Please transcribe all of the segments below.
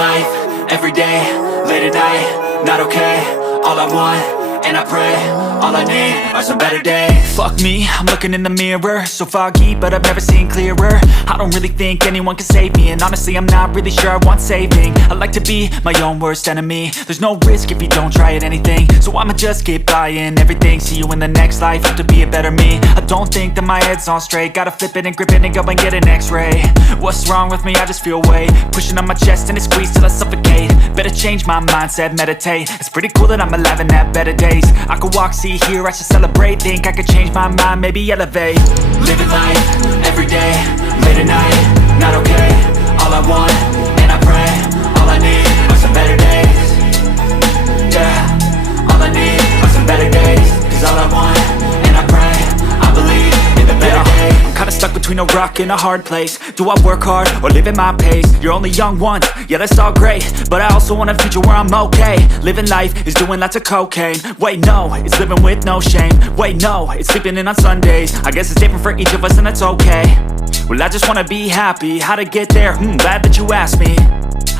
life, every day, late at night, not okay. All I want, and I pray, all I need are some better days. Fuck me, I'm looking in the mirror, so foggy, but I've never seen clearer. I don't really think anyone can save me, and honestly I'm not really sure I want saving. I like to be my own worst enemy. There's no risk if you don't try at anything, so I'ma just keep buying everything. See you in the next life, have to be a better me. I don't think that my head's on straight, gotta flip it and grip it and go and get an x-ray. What's wrong with me? I just feel weight pushing on my chest and it squeezes till I suffocate. Better change my mindset, meditate. It's pretty cool that I'm alive and have better days. I could walk, see, hear, I should celebrate. Think I could change my mind, maybe elevate. Living life, every day, late at night, not okay. All I want, and I pray, all I need are some better days. Yeah, all I need are some better days. Cause all I want, and I pray, I believe in the better days. I'm kinda stuck between a rock and a hard place. Do I work hard or live at my pace? You're only young once, yeah that's all great, but I also want a future where I'm okay. Living life is doing lots of cocaine. Wait no, it's living with no shame. Wait no, it's sleeping in on Sundays. I guess it's different for each of us and that's okay. Well I just wanna be happy, how to get there? Glad that you asked me.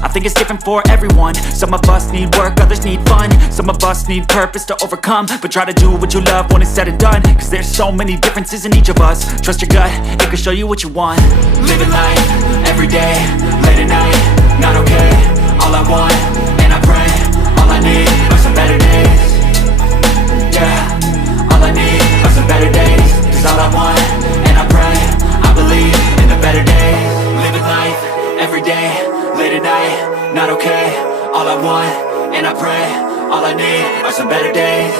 I think it's different for everyone. Some of us need work, others need fun. Some of us need purpose to overcome. But try to do what you love when it's said and done, cause there's so many differences in each of us. Trust your gut, it can show you what you want. Living life, every day, late at night, not okay. All I want, and I pray, all I need are some better days. Yeah, all I need are some better days. Cause all I want, and I pray, I believe in the better days. Living life, every day, late at night, not okay. All I want, and I pray, all I need are some better days.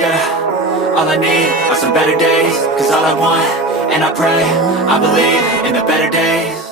Yeah, all I need are some better days. Cause all I want, and I pray, I believe in the better days.